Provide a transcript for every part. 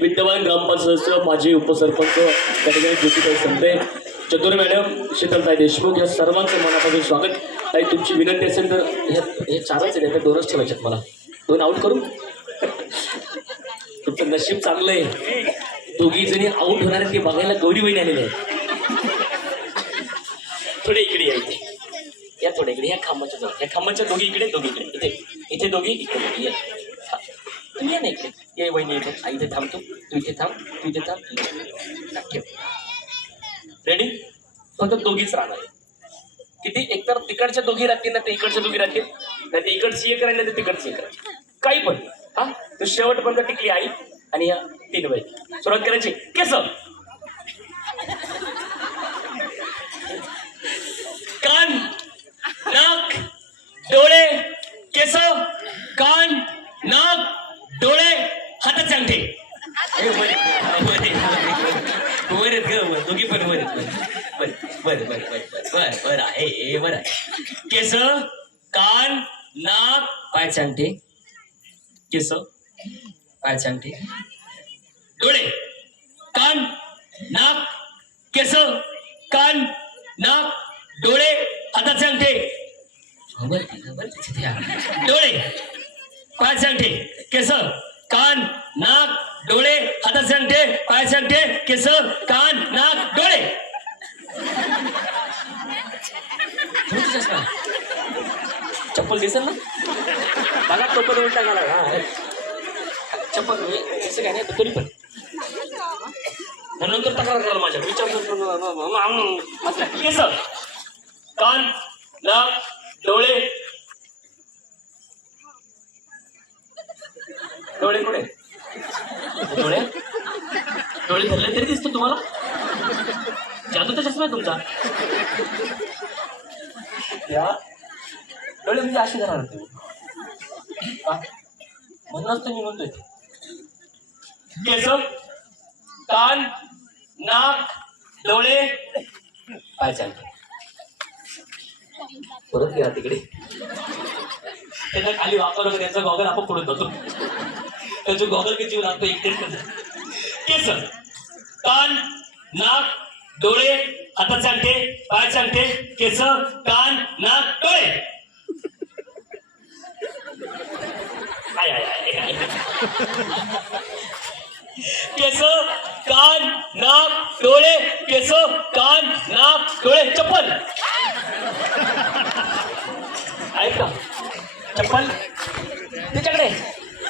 विद्यमान ग्रामपंचायत सदस्य माजी उपसरपंच त्या ठिकाणी ज्योतिताई संते, चतुर मॅडम, शीतलताई देशमुख या सर्वांचं मनापासून स्वागत. ताई तुमची विनंती असेल तर हे चारच आहेत, तर दोनच ठेवायच्यात, मला दोन आऊट करू. तुमचं नशीब चांगलं आहे, दोघी जणी आऊट होणार आहेत ते बघायला गौरी बहीण आलेले आहेत. थोडे इकडे या, इथे या, थोडे इकडे, ह्या खांबाच्या दोघी इकडे, दोघी इकडे, इथे दोघी इकडे दोघी या. तू ये ना इकडे, ये वहिनी इथे, आई इथे थांबतो, तू इथे थांब, तू इथे थांब. रेडी? फक्त दोघीच राहणार. किती? एकतर तिकडच्या दोघी राहतील ना, ते इकडच्या दोघी राहतील, नाही ते इकडची एक राहिली, तर तिकडची एक राहतील, काही पण. हा तर शेवटपर्यंत टिकली आई आणि या तीन बाई. सुरुवात करायची. केस, कान, नाक, डोळे, केस, कान, नाक, डोळे, हाताचे अंगठे. वर दोघी पण वर. बर बर बर बर बर आहे, बर आहे. केस, कान, नाक, पायाचे अंगठे, केस, पायाचे अंगठे, डोळे, कान, नाक, केस, कान, नाक, डोळे, हाताचे अंगठे, डोळे, पायाचे अंगठे, केस, कान, नाक, डोळे, हाताचे अंगठे, पायाचे अंगठे, केस, कान, नाक, डोळे. चप्पल दिसेल ना मला, तो पण उलटा झाला. चप्पल तसं काय नाही, तरी पण नंतर तक्रार करा माझ्या विचार. केस, कान, नाक, डोळे, डोळे कुठे? डोळे डोळे धरले तरी दिसतो तुम्हाला? जादूचा चष्मा आहे तुमचा. या डोळे म्हणजे अशी धरणार तुम्ही, म्हणूनच तुम्ही म्हणतोय. केस, कान, नाक, डोळे, पाय चालतो. परत गेला तिकडे, त्याच्या खाली वापर त्याचा गॉगल आपण पुढे बघतो, त्याचा गॉगल किती जीव लागतो इकडे. केस, कान, नाक, डोळे, हाताचे अंगठे, पायाचे अंगठे, केस, कान, नाक, डोळे. केस, कान, नाक, डोळे, केस, कान, नाक, डोळे. चप्पल ऐक का, चप्पल त्याच्याकडे,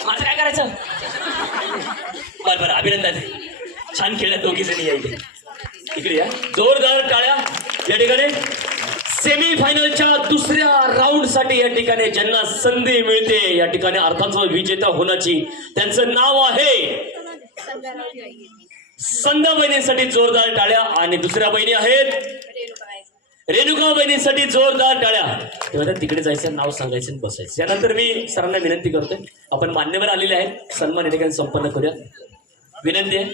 माझं काय करायचं? बरं बरं, अभिनंदन, छान खेळल्या दोघी जणी. या इकडे या, जोरदार टाळ्या. या ठिकाणी सेमी फायनलच्या दुसऱ्या राऊंड साठी या ठिकाणी ज्यांना संधी मिळते या ठिकाणी अर्थात विजेता होण्याची, त्यांचं नाव आहे संध्या बहिणींसाठी जोरदार टाळ्या. आणि दुसऱ्या बहिणी आहेत रेणुका बहिणींसाठी जोरदार टाळ्या. तेव्हा तिकडे जायचं, नाव सांगायचं आणि बसायचं. त्यानंतर मी सरांना विनंती करतोय, आपण मान्यवर आलेले आहेत, सन्मान या ठिकाणी संपन्न करूया. विनंती आहे,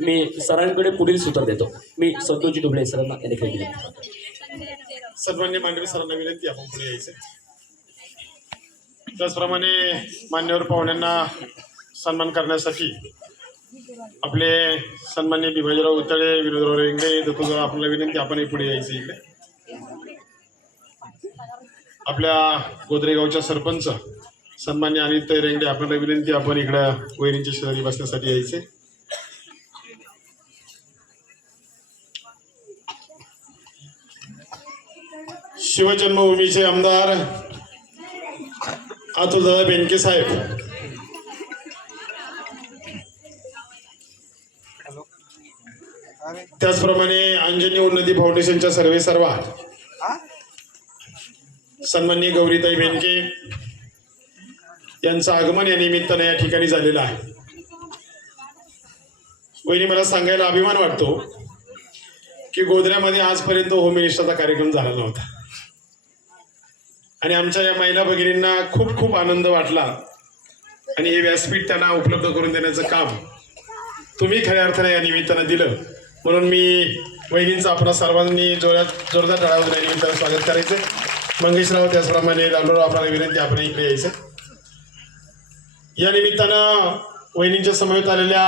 मी सरांकडे पुढील सूत्र देतो. मी संतोषजी डुबळे सरांना या ठिकाणी विनंती करतो. सन्मान्य मांडवी सरांना विनंती, आपण पुढे यायचं. त्याचप्रमाणे मान्यवर पाहुण्यांना सन्मान करण्यासाठी आपले सन्मान्य भिमाजीराव उतळे, विनोदराव रेंगडे, दत्तूराव, आपल्याला विनंती, आपणही पुढे यायचं. इकडे आपल्या गोदरेगावच्या सरपंच सन्मान्य अनित रेंगडे, आपल्याला विनंती, आपण इकडे वैरींच्या शेजारी बसण्यासाठी यायचे. शिवजन्मभूमीचे आमदार अतुलदादा बेनके साहेब, त्याचप्रमाणे अंजनी उन्नती फाउंडेशनच्या सर्वेसर्वा सन्माननीय गौरीताई बेनके यांचं आगमन या निमित्ताने या ठिकाणी झालेलं आहे. वहिनी, मला सांगायला अभिमान वाटतो की गोधऱ्यामध्ये आजपर्यंत होम मिनिस्टरचा कार्यक्रम झाला नव्हता आणि आमच्या या महिला भगिनींना खूप खूप आनंद वाटला आणि हे व्यासपीठ त्यांना उपलब्ध करून देण्याचं काम तुम्ही खऱ्या अर्थाने या निमित्तानं दिलं. म्हणून मी वहिनींचं आपण सर्वांनी जोरदार टाळ्या या निमित्तानं स्वागत करायचं. मंगेशराव त्याचप्रमाणे लालूराव आपल्याला विनंती आपण इकडे यायचं. या निमित्तानं वहिनींच्या समवेत आलेल्या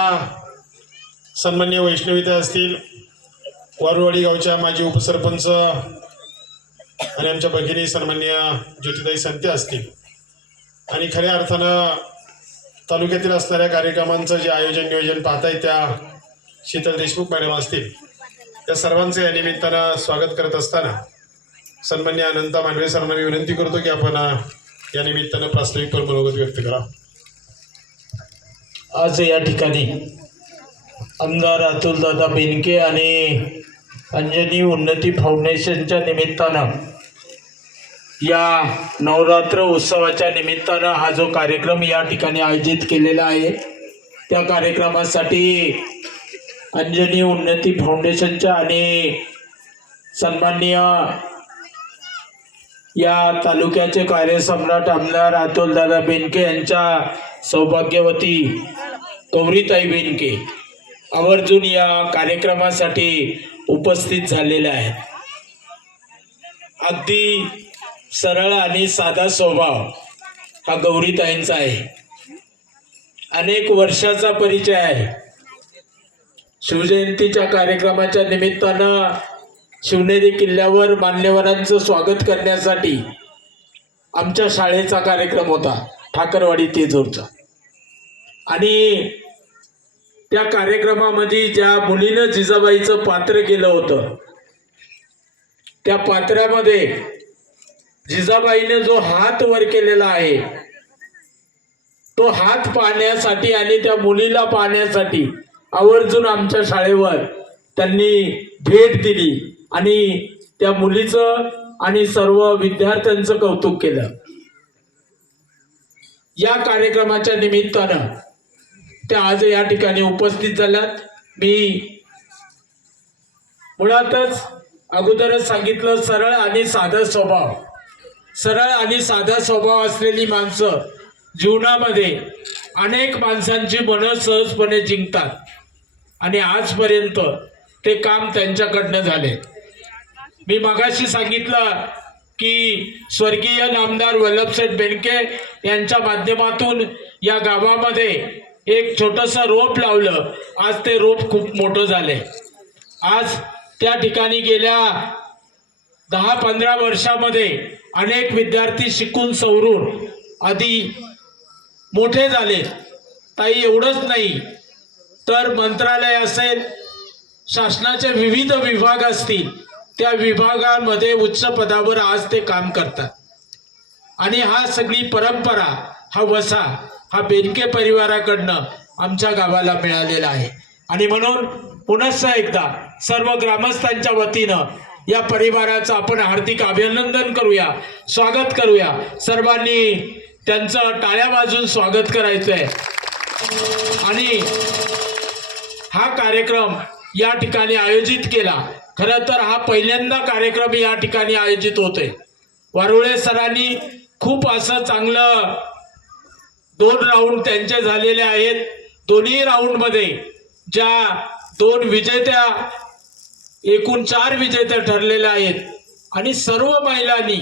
सन्माननीय वैष्णवीता असतील, वारुवाडी गावच्या माजी उपसरपंच आणि आमच्या भगिनी सन्माननीय ज्योतिताई संते असतील आणि खऱ्या अर्थानं तालुक्यातील असणाऱ्या कार्यक्रमांचं जे आयोजन नियोजन पाहताय त्या शीतल देशमुख मॅडम असतील, त्या सर्वांचं या निमित्तानं स्वागत करत असताना सन्माननीय अनंता मांडवे सरांना मी विनंती करतो की आपण या निमित्तानं प्रास्ताविक मनोगत व्यक्त करा. आज या ठिकाणी आमदार अतुलदादा बेनके आणि अंजनी उन्नती फाउंडेशनच्या निमित्तानं या नवरात्र उत्सवाच्या निमित्तानं हा जो कार्यक्रम या ठिकाणी आयोजित केलेला आहे, त्या कार्यक्रमासाठी अंजनी उन्नती फाउंडेशनच्या आणि सन्माननीय या तालुक्याचे कार्यसम्राट आमदार अतुलदादा बेनके यांच्या सौभाग्यवती गौरीताई बेनके आवर्जून या कार्यक्रमासाठी उपस्थित झालेल्या आहेत. अगदी सरळ आणि साधा स्वभाव हा गौरीताईंचा आहे. अनेक वर्षाचा परिचय आहे. शिवजयंतीच्या कार्यक्रमाच्या निमित्तानं शिवनेरी किल्ल्यावर मान्यवरांचं स्वागत करण्यासाठी आमच्या शाळेचा कार्यक्रम होता, ठाकरवाडी तेजूरचा. आणि त्या कार्यक्रमामध्ये ज्या मुलीनं जिजाबाईचं पात्र केलं होतं, त्या पात्रामध्ये जिजाबाईने जो हात वर केलेला आहे, तो हात पाहण्यासाठी आणि त्या मुलीला पाहण्यासाठी आवर्जून आमच्या शाळेवर त्यांनी भेट दिली आणि त्या मुलीचं आणि सर्व विद्यार्थ्यांचं कौतुक केलं. या कार्यक्रमाच्या निमित्तानं त्या आज या ठिकाणी उपस्थित झाल्यात. मी मुळातच अगोदरच सांगितलं, सरळ आणि साधा स्वभाव. सरळ आणि साधा स्वभाव असलेली माणसं जीवनामध्ये अनेक माणसांची मनं सहजपणे जिंकतात आणि आजपर्यंत ते काम त्यांच्याकडनं झाले. मी मगाशी सांगितलं की स्वर्गीय नामदार वल्लभशेठ बेनके यांच्या माध्यमातून या गावामध्ये एक छोटंसं रोप लावलं. आज ते रोप खूप मोठं झाले. आज त्या ठिकाणी गेल्या 10-15 वर्षामध्ये अनेक विद्यार्थी शिकून सवरून आधी मोठे झाले. ताई एवढंच नाही तर मंत्रालय असेल, शासनाचे विविध विभाग असतील, त्या विभागामध्ये उच्च पदावर आज ते काम करतात. आणि हा सगळी परंपरा, हा वसा हा बेनके परिवाराकडनं आमच्या गावाला मिळालेला आहे. आणि म्हणून पुनश्च एकदा सर्व ग्रामस्थांच्या वतीनं या परिवाराचं आपण हार्दिक अभिनंदन करूया, स्वागत करूया. सर्वांनी त्यांचं टाळ्या वाजून स्वागत करायचंय. आणि हा कार्यक्रम या ठिकाणी आयोजित केला. खरं तर हा पहिल्यांदा कार्यक्रम या ठिकाणी आयोजित होतोय. वारुळे सरांनी खूप असं चांगलं 2 राऊंड त्यांचे झालेले आहेत. दोन्ही राऊंडमध्ये ज्या 2 विजेत्या, एकूण 4 विजेते ठरलेले आहेत. आणि सर्व महिलांनी,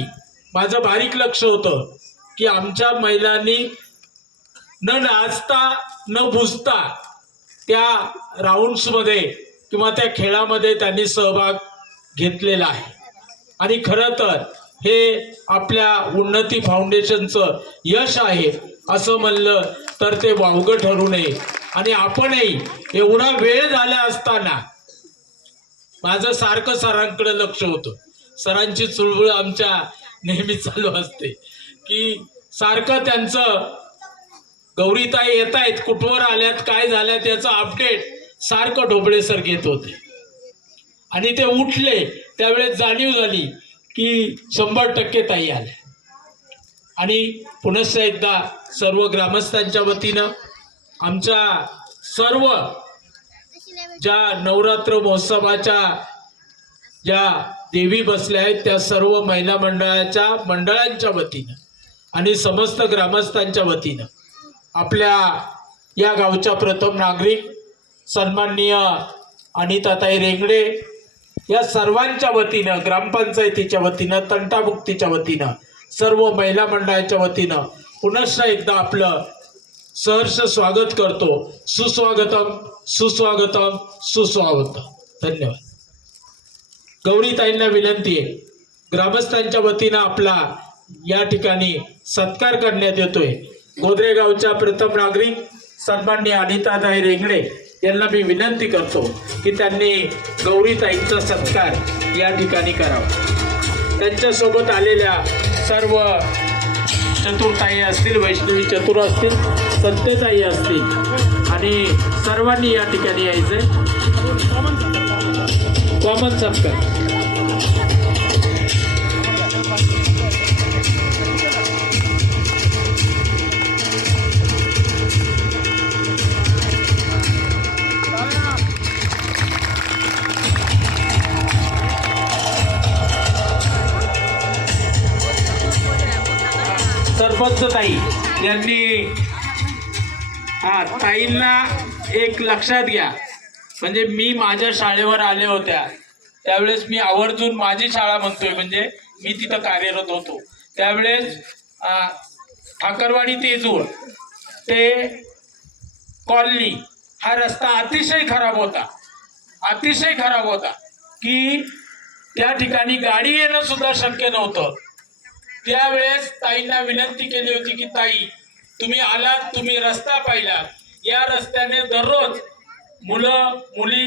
माझं बारीक लक्ष होतं की आमच्या महिलांनी न नाचता न बुजता त्या राऊंड्समध्ये किंवा त्या खेळामध्ये त्यांनी सहभाग घेतलेला आहे. आणि खरं तर हे आपल्या उन्नती फाउंडेशनचं यश आहे असं म्हणलं तर ते वावगं ठरू नये. आणि आपणही एवढा वेळ झाला असताना माझं सारखं सरांकडे लक्ष होतं. सरांची चुळबुळ आमच्या नेहमी चालू असते की सारखं त्यांचं गौरीताई येत आहेत, कुठवर आल्यात, काय झाल्यात याचं अपडेट सारखं ढोबळे सर घेत होते. आणि ते उठले त्यावेळेस जाणीव झाली की 100% ताई आल्या. आणि पुनश्च एकदा सर्व ग्रामस्थांच्या वतीनं आमच्या सर्व ज्या नवरात्र महोत्सवाच्या ज्या देवी बसल्या आहेत त्या सर्व महिला मंडळांच्या वतीनं आणि समस्त ग्रामस्थांच्या वतीनं आपल्या या गावच्या प्रथम नागरिक सन्माननीय अनिताताई रेंगडे या सर्वांच्या वतीनं, ग्रामपंचायतीच्या वतीनं, तंटामुक्तीच्या वतीनं, सर्व महिला मंडळाच्या वतीनं पुनश्च एकदा आपलं सहर्ष स्वागत करतो. सुस्वागतम सुस्वागतम सुस्वागतम. धन्यवाद. गौरीताईंना विनंती आहे, ग्रामस्थांच्या वतीनं आपला या ठिकाणी सत्कार करण्यात येतोय. गोदरेगावच्या प्रथम नागरिक सन्माननीय अनिताताई रेंगडे यांना मी विनंती करतो की त्यांनी गौरीताईंचा सत्कार या ठिकाणी करावा. त्यांच्यासोबत आलेल्या सर्व चतुरताई असतील, वैष्णवी चतुर असतील, सत्यताई असतील आणि सर्वांनी या ठिकाणी यायचंय. कॉमन सत्कार. सरपंच ताई यांनी ताईंना एक लक्षात घ्या, म्हणजे मी माझ्या शाळेवर आले होत्या त्यावेळेस मी आवर्जून माझी शाळा म्हणतोय, म्हणजे मी तिथं कार्यरत होतो त्यावेळेस ठाकरवाडी तेजूर ते कॉलनी हा रस्ता अतिशय खराब होता, अतिशय खराब होता की त्या ठिकाणी गाडी येणं सुद्धा शक्य नव्हतं. त्यावेळेस ताईंना विनंती केली होती की ताई तुम्ही आलात, तुम्ही रस्ता पाहिलात, या रस्त्याने दररोज मुलं मुली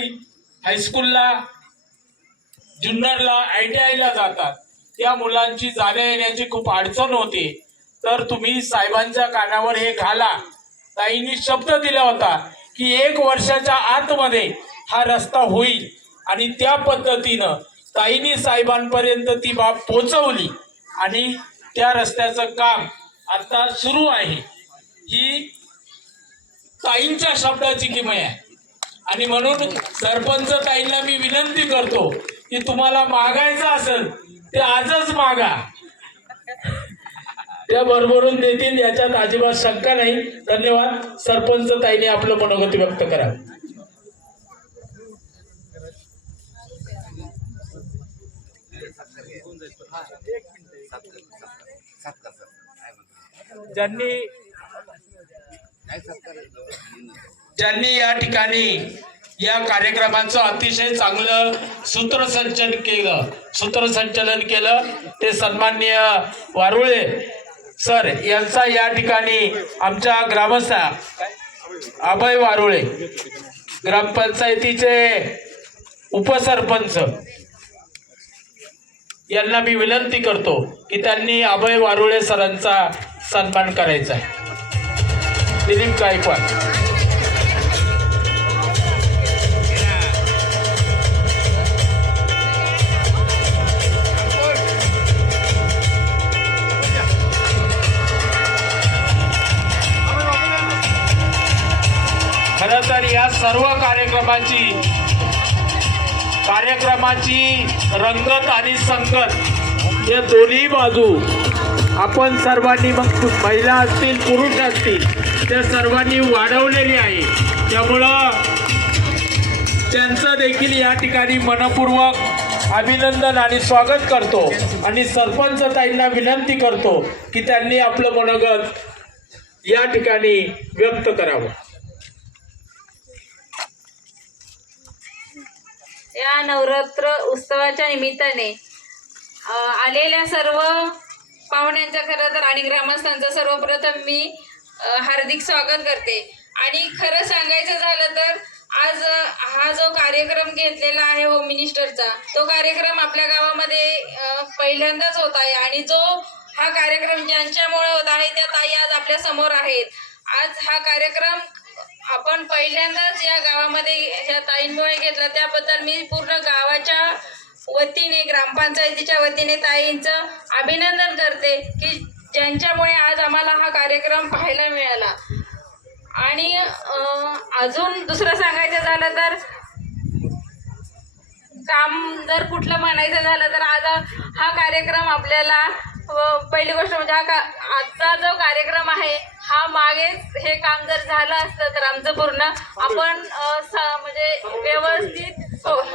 हायस्कूलला, जुन्नरला, ITIला जातात. त्या मुलांची जाण्या येण्याची खूप अडचण होती. तर तुम्ही साहेबांच्या कानावर हे घाला. ताईंनी शब्द दिला होता की 1 वर्षाच्या आतमध्ये हा रस्ता होईल आणि त्या पद्धतीनं ताईंनी साहेबांपर्यंत ती बाब पोहोचवली आणि त्या रस्त्याचं काम आता सुरू आहे. ही ताईंच्या शब्दाची किमया आहे आणि म्हणून सरपंच ताईंना मी विनंती करतो की तुम्हाला मागायचं असेल ते आजच मागा, त्या भरभरून देतील याच्यात अजिबात शंका नाही. धन्यवाद. सरपंच ताईने आपलं मनोगत व्यक्त करावं. ज्यांनी या ठिकाणी या कार्यक्रमाचं अतिशय चांगलं सूत्रसंचलन केलं ते सन्माननीय वारुळे सर यांचा या ठिकाणी आमच्या ग्रामस्थ अभय वारुळे, ग्रामपंचायतीचे उपसरपंच यांना मी विनंती करतो की त्यांनी अभय वारुळे सरांचा सन्मान करायचा आहे. दिलीप गायकवाड. खरं तर या सर्व कार्यक्रमाची रंगत आणि संगत या दोन्ही बाजू आपण सर्वांनी, मग महिला असतील पुरुष असतील, त्या सर्वांनी वाढवलेली आहे. त्यामुळं त्यांचं देखील या ठिकाणी मनपूर्वक अभिनंदन आणि स्वागत करतो आणि सरपंच ताईंना विनंती करतो की त्यांनी आपलं मनोगत या ठिकाणी व्यक्त करावं. या नवरात्र उत्सवाच्या निमित्ताने आलेल्या सर्व पाहुण्यांचं खरं तर आणि ग्रामस्थांचं सर्वप्रथम मी हार्दिक स्वागत करते. आणि खरं सांगायचं झालं तर आज हा जो कार्यक्रम घेतलेला आहे होम मिनिस्टरचा, तो कार्यक्रम आपल्या गावामध्ये पहिल्यांदाच होत आहे आणि जो हा कार्यक्रम ज्यांच्यामुळे होत आहे त्या ताई आज आपल्या समोर आहेत. आज हा कार्यक्रम आपण पहिल्यांदाच या गावामध्ये ह्या ताईंमुळे घेतला, त्याबद्दल मी पूर्ण गावाच्या वतीने, ग्रामपंचायतीच्या वतीने ताईंचं अभिनंदन करते की ज्यांच्यामुळे आज आम्हाला हा कार्यक्रम पाहायला मिळाला. आणि अजून दुसरं सांगायचं झालं तर काम जर कुठलं म्हणायचं झालं तर आज हा कार्यक्रम आपल्याला पहिली गोष्ट म्हणजे आजचा जो कार्यक्रम आहे हा मागेच हे काम जर झालं असतं तर आमचं पूर्ण आपण म्हणजे व्यवस्थित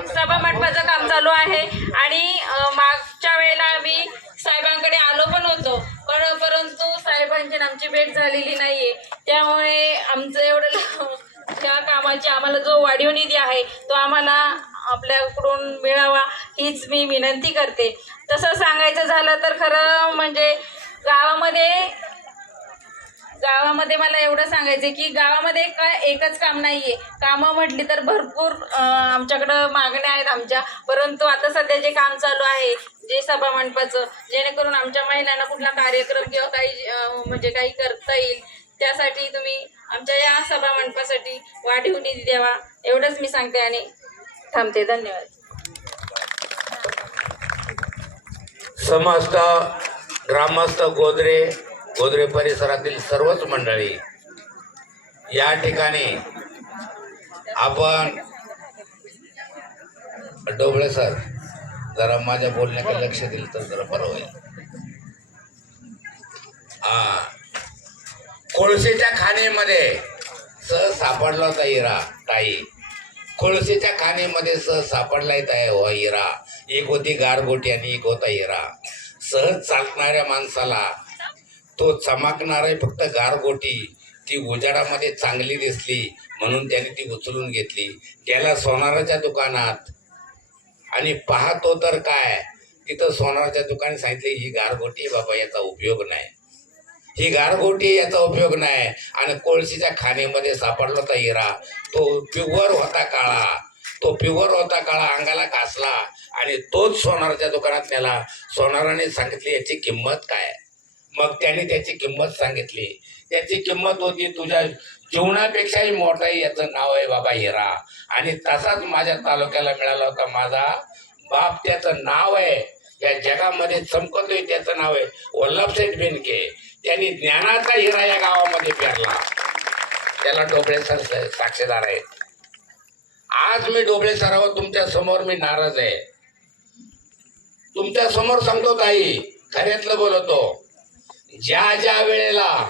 सभा मंडपाचं काम चालू आहे आणि मागच्या वेळेला आम्ही साहेबांकडे आलो पण होतो परंतु साहेबांची आमची भेट झालेली नाहीये. त्यामुळे आमचं एवढं त्या कामाची आम्हाला जो वाढीव निधी आहे तो आम्हाला आपल्याकडून मिळावा हीच मी विनंती करते. तसं सांगायचं झालं तर खरं म्हणजे गावामध्ये मला एवढं सांगायचं की गावामध्ये एकच काम नाहीये. कामं म्हटली तर भरपूर आमच्याकडं मागण्या आहेत आमच्या, परंतु आता सध्या जे काम चालू आहे जे सभा मंडपाचं, जेणेकरून आमच्या महिलांना कुठला कार्यक्रम किंवा काही म्हणजे काही करता येईल त्यासाठी तुम्ही आमच्या या सभा मंडपासाठी वाढीव निधी द्यावा एवढंच मी सांगते आणि थांबते. धन्यवाद. समस्त ग्रामस्थ गोदरे परिसरातील सर्वच मंडळी या ठिकाणी आपण डोबळे सर जरा माझ्या बोलण्याकडे लक्ष दिलं तर जरा बरं होईल. कोळसेच्या खाणीमध्ये सहज सापडला होता हिरा ताई. कोळसेच्या खाणीमध्ये सहज सापडलाय हिरा. एक होती गारगोटी आणि एक होता हिरा. सहज चालणाऱ्या माणसाला तो चमकणार आहे फक्त गारगोटी. ती उजाडामध्ये चांगली दिसली म्हणून त्याने ती उचलून घेतली. गेला सोनाराच्या दुकानात आणि पाहतो तर काय तिथं सोनाराच्या दुकानात सांगितले ही गारगोटी बाबा याचा उपयोग नाही, ही गारगोटी याचा उपयोग नाही. आणि कोळशीच्या खाणीमध्ये सापडला होता हिरा. तो प्युअर होता काळा अंगाला कासला आणि तोच सोनाराच्या दुकानात नेला. सोनाराने सांगितली याची किंमत काय. मग त्याने त्याची किंमत सांगितली. त्याची किंमत होती तुझ्या जीवनापेक्षाही मोठा याचं नाव आहे बाबा हिरा. आणि तसाच माझ्या तालुक्याला मिळाला होता माझा बाप. त्याचं नाव आहे या जगामध्ये चमकतोय त्याचं नाव आहे वल्लभसेठ बेनके. त्यांनी ज्ञानाचा हिरा या गावामध्ये पेरला. त्याला डोबळे सर साक्षीदार आहेत. आज मी डोबळे सरावर तुमच्या समोर मी नाराज आहे. तुमच्या समोर सांगतो ताई खऱ्यातलं बोलतो. ज्या वेळेला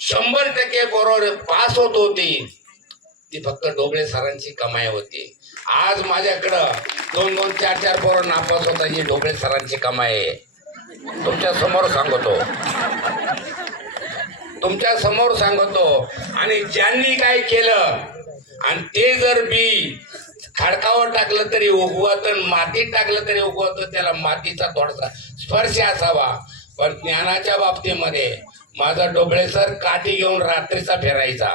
100% बरोबर पास होत होती ती फक्त डोबळे सरांची कमाई होती. आज माझ्याकडं 2-2, 4-4 पोरं नापास होता ही डोबळे सरांची कमाई आहे. तुमच्या समोर सांगतो. आणि ज्यांनी काय केलं आणि ते जर बी खडकावर टाकलं तरी उगवत, मातीत टाकलं तरी उगवत, त्याला मातीचा थोडासा स्पर्श असावा. पण ज्ञानाच्या बाबतीमध्ये माझा डोबळे सर काठी घेऊन रात्रीचा फिरायचा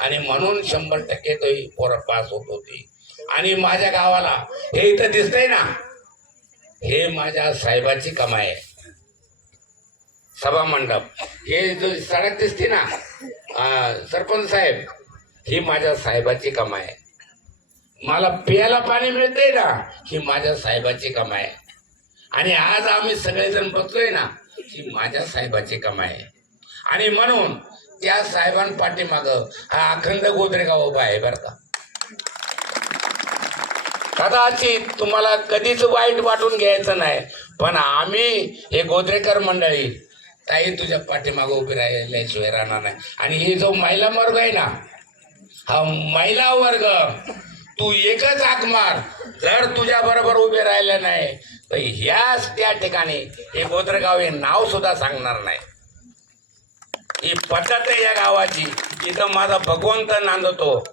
आणि म्हणून 100% तो पोरं पास होत होती. आणि माझ्या गावाला हे इथं दिसतंय ना, हे माझ्या साहेबाची कमाई आहे. सभा मंडप हे जो सडक दिसते ना सरपंच साहेब, ही माझ्या साहेबाची कमाई आहे. मला प्यायला पाणी मिळतंय ना, ही माझ्या साहेबाची कमाई आहे. आणि आज आम्ही सगळेजण बसलोय ना, ही माझ्या साहेबाची कमाई आहे. आणि म्हणून त्या साहेबांपाठीमागं हा अखंड गोदरेगाव उभा आहे बरं का. कदाचित तुम्हाला कधीच वाईट वाटून घ्यायचं नाही, पण आम्ही हे गोदरेकर मंडळी ताई तुझ्या पाठीमागं उभी राहिल्याशिवाय राहणार नाही. आणि ही जो महिला वर्ग आहे ना, हा महिला वर्ग तू एकच हाक मार, जर तुझ्या बरोबर उभे राहिले नाही तर ह्याच त्या ठिकाणी हे गोदरेगाव हे नाव सुद्धा सांगणार नाही. ही पद्धत आहे या गावाची. इथं माझा भगवंत नांदतो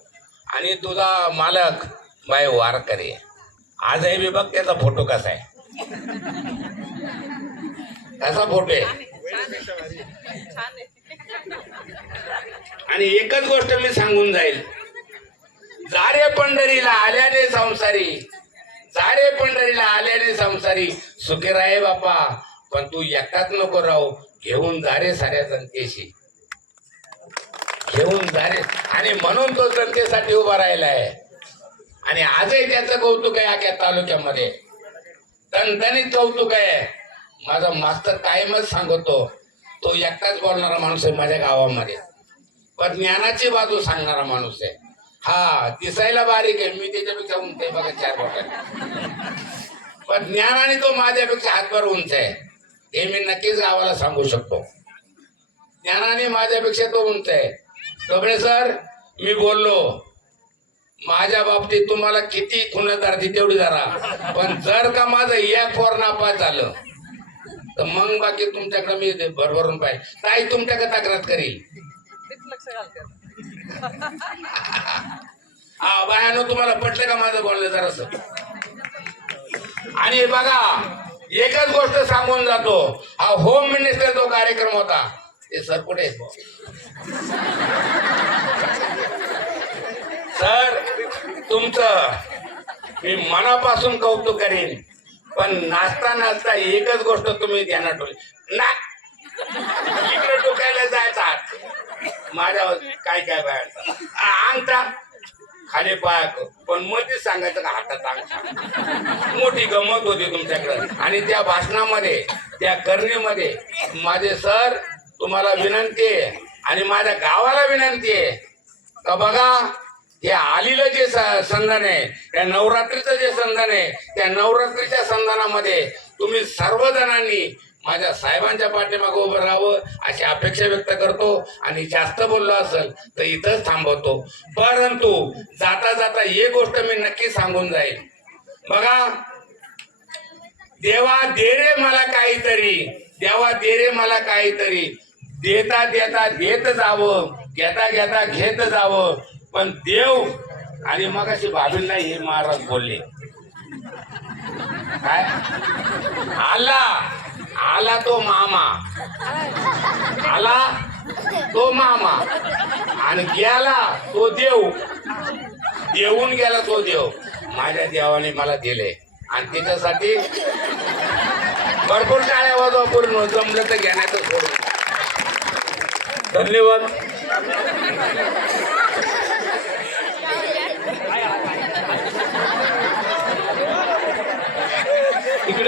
आणि तुझा मालक बाय वारकरी. आजही मी बघ त्याचा फोटो कसा आहे, कसा फोटो आहे. आणि एकच गोष्ट मी सांगून जाईल, जारे पंढरीला आल्याने संसारी सुखी राहे बापा. पण तू एकटाच नको राहू, घेऊन जारे साऱ्या जनतेशी, घेऊन जारे. आणि म्हणून तो जनतेसाठी उभा राहिला आहे. आणि आजही त्याचं कौतुक आहे अख्या तालुक्यामध्ये, तणतणीत कौतुक आहे. माझा मास्तर कायमच सांगतो, तो एकटाच बोलणारा माणूस आहे माझ्या गावामध्ये, पण ज्ञानाची बाजू सांगणारा माणूस आहे. हा दिसायला बारीक आहे, मी त्याच्यापेक्षा उंच आहे बघा 4 बोटांनी, पण पण ज्ञानाने तो माझ्यापेक्षा हातभर उंच आहे, हे मी नक्कीच गावाला सांगू शकतो. ज्ञानाने माझ्यापेक्षा तो उंच आहे. डोबळे सर, मी बोललो माझ्या बाबतीत तुम्हाला किती खुणदार तेवढी जरा, पण जर का माझं एक पोर नापास झालं तर मग बाकी तुमच्याकडे मी भरभरून पाहिजे. ताई तुमच्याकडे तक्रार करील. हा बायानो, तुम्हाला पटलं का माझं बोलणं जरासं? आणि बघा, एकच गोष्ट सांगून जातो, हा होम मिनिस्टर जो कार्यक्रम होता, ते सर कुठे आहेत? सर, तुमचं मी मनापासून कौतुक करीन, पण नाचता नाचता एकच गोष्ट तुम्ही ध्यानात ठेवली ना, इकडे डोक्याला जायचा माझ्या काय काय बाहेरचा अंगठा खाली पाय, पण मध्ये सांगायचं का हातात अंगठा. मोठी गंमत होती तुमच्याकडे. आणि त्या भाषणामध्ये, त्या करणीमध्ये माझे सर तुम्हाला विनंती आहे आणि माझ्या गावाला विनंती आहे का बघा, हे आलेलं जे संधान आहे, त्या नवरात्रीचं जे संधान आहे, त्या नवरात्रीच्या संधानामध्ये तुम्ही सर्वजणांनी माझ्या साहेबांच्या पाठीमागे उभं राहावं अशी अपेक्षा व्यक्त करतो. आणि जास्त बोललो असेल तर इथंच थांबवतो. परंतु जाता जाता एक गोष्ट मी नक्की सांगून जाईल. बघा, देवा दे रे मला काहीतरी, देवा दे रे मला काहीतरी, देता देता देत जावं, घेता घेता घेत जावं, पण देव. आणि मग अशी भाभींना हे महाराज बोलले काय, आला तो मामा, आला तो मामा आणि गेला तो देव, देऊन गेला तो देव. माझ्या देवाने मला दिले आणि त्याच्यासाठी भरपूर टाळ्या वाजवा, पूर्ण जमलं तर घेण्याचं सोडून. धन्यवाद.